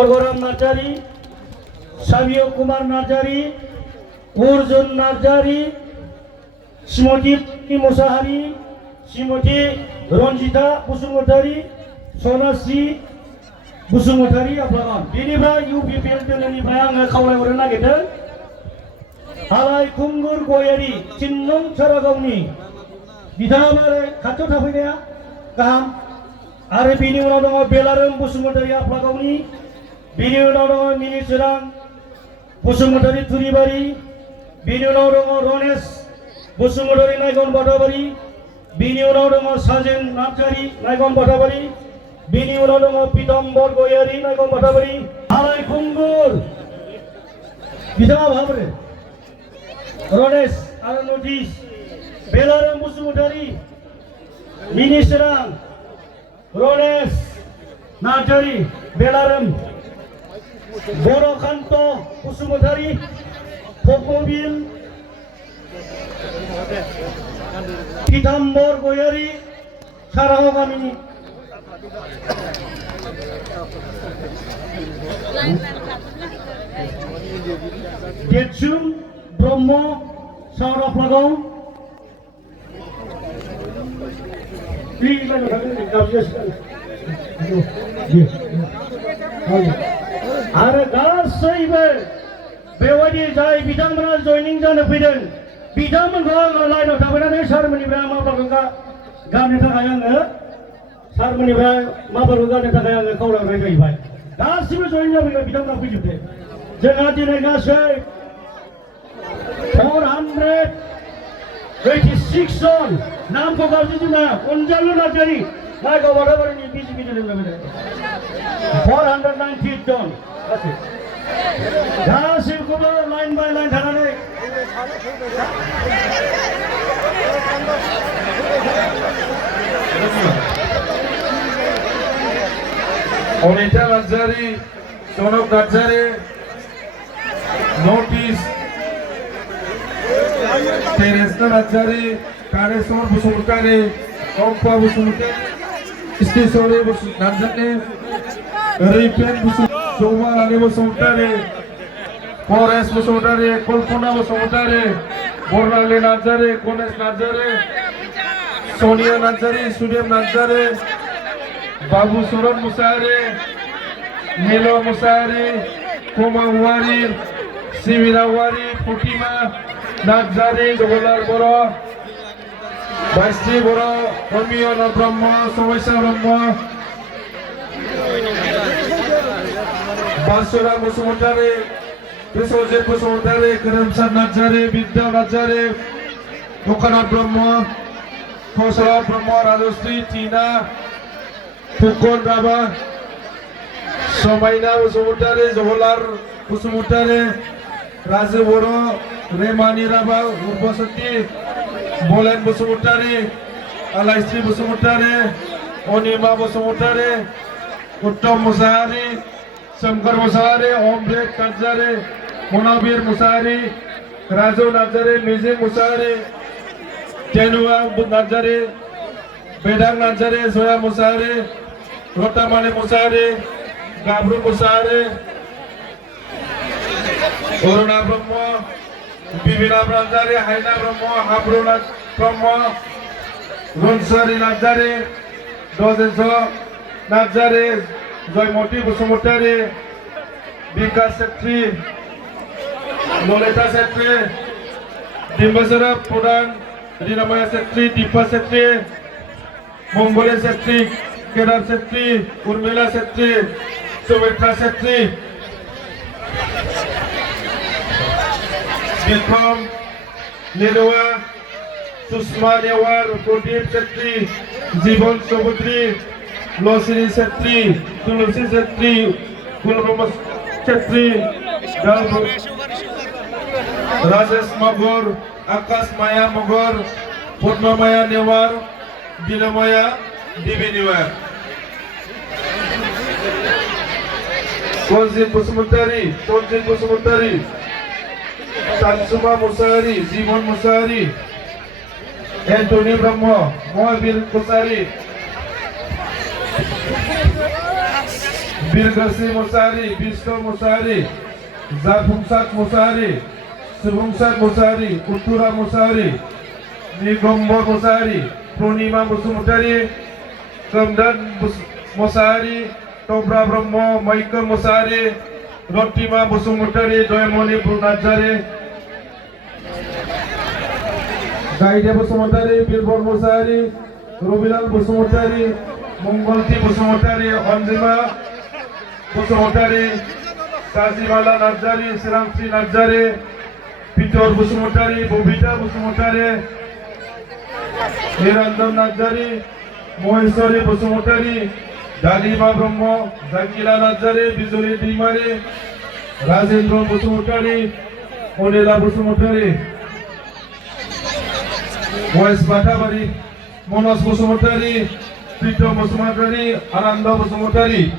Gorgoram Narjari, Savio Kumar Narjari, Urjun Narjari, Simoti Musahari, Simoti Ronjita Busumutari, Sonasi Busumutari Ablagan. Dinibra UPPL dinibra ang kaulay mo rin na kita. Halay Kumgur Goyari, Chinnong Charagawni, Bidamare Kato Tapinea, Kaham, Are Bini Unadong Belarum Busumutari Aplagawni, Bini Unadong Ministran, Busumutari Turibari, Bini Unadong Rones, Busumutari Naigon Badabari, Bini Unadong Sajen Nakari, Naigon Badabari, Bini Unadong Pitambor Goyari, Naigon Badabari, Halay Kumgur, Bidam Hamre. Rones, ada notis, Belaram Busumutari, Ministran, Rones, Narjari, Belaram, Borokanto Busumutari, Pokmobil, Pitambor Goyari, Sarahogamini. Detsum Bromo Saura Plagong Are gasaibe bewadi jai bitamana joining jana faidan bitaman ga line tabana sarmani ba ma baganga gane thakayang sarmani ba ma baganga gane thakayang kaulang rai bai gasibe join jana bitamana faijude jengati ne gasai 486 on नाम को कर दीजिए ना उनजालू ना चली ना को बराबर नहीं बीच बीच में लगे 490 टन जहाँ से को लाइन बाय लाइन धरा नहीं Onita Nazari, Sonok Nazari, notice. Teresa Nazari, Karesor Busumutari, Kompa Busumutari, Istisore Busumutari, Ripen Busumutari, Busumutari, Forest Busumutari, Kolpona Busumutari, Bornale Nazari, Kones Nazari, Sonia Nazari, Sudem Nazari, Babu Suran Musari, Milo Musari, Koma Wari, Sivira Wari, Putima, Nazari, Jogolar Boro, Basti Boro, Romeo Brahma, Sovaisa Brahma, Basura Musumutari, Prisojit Musumutari, Karamsan Nazari, Vidya Nazari, Mukana Brahma, Kosara Brahma, Radostri, Tina, Pukon Raba, Somaina Musumutari, Jogolar Musumutari, Razu Boro, Remani Raba, Urbasati, Bolen Busumutari, Alaistri Busumutari, Onima Busumutari, Uttam Musari, Samkar Musari, Ombre Kajari, Munabir Musari, Razu Nazari, Mizi Musari, Tenua Nazari, Bedang Nazari, Soya Musari, Rotamani Musari, Gabru Musari, Oruna Brahma, Bibina Nazari, Haina Brahma, Habruna Brahma, Ronsari Nazari, Dozenso Nazari, Joymoti Busumutari, Bika Setri, Loleta Setri, Dimbasara Puran, Dinamaya Setri, Dipa Setri, Mongole Setri, Kedar Setri, Urmila Setri, Suvetra Setri, Bikram, Nirwa, Susma Newar, Prodip Setri, Jibon Sobutri, Losini Setri, Tulsi Setri, Kulrumas Setri, Rajesh Magor, Akas Maya Magor, Purna Maya Newar, Dinamaya, Divi Newar. Konzit Busumutari, Tansuma Musari, Zimon Musari, Anthony Brahma, Mohabil Kusari, Birgasi Musari, Bisto Musari, Zafungsat Musari, Subungsat Musari, Utura Musari, Nigombor Musari, Purnima Basumatari, Kemdan Musari, Tobra Brahmo, Michael Musari, Rotima Basumatari, Doemoni Purnajari, Gaide Basumatari, Bilbor Musari, Rubilal Basumatari, Mongolti Basumatari, Onzima Basumatari, Kazimala Najari, Siramsi Najari, Pitor Basumatari, Bobita Basumatari, Hirandam Najari, Moheswari Basumatari, Dalima Brahmo, Zakila Najari, Bizuri Dimari, Rajendra Basumatari, Odela Basumatari, Mohes Batabari, Monos Basumatari, Pito Basumatari, Ananda Basumatari,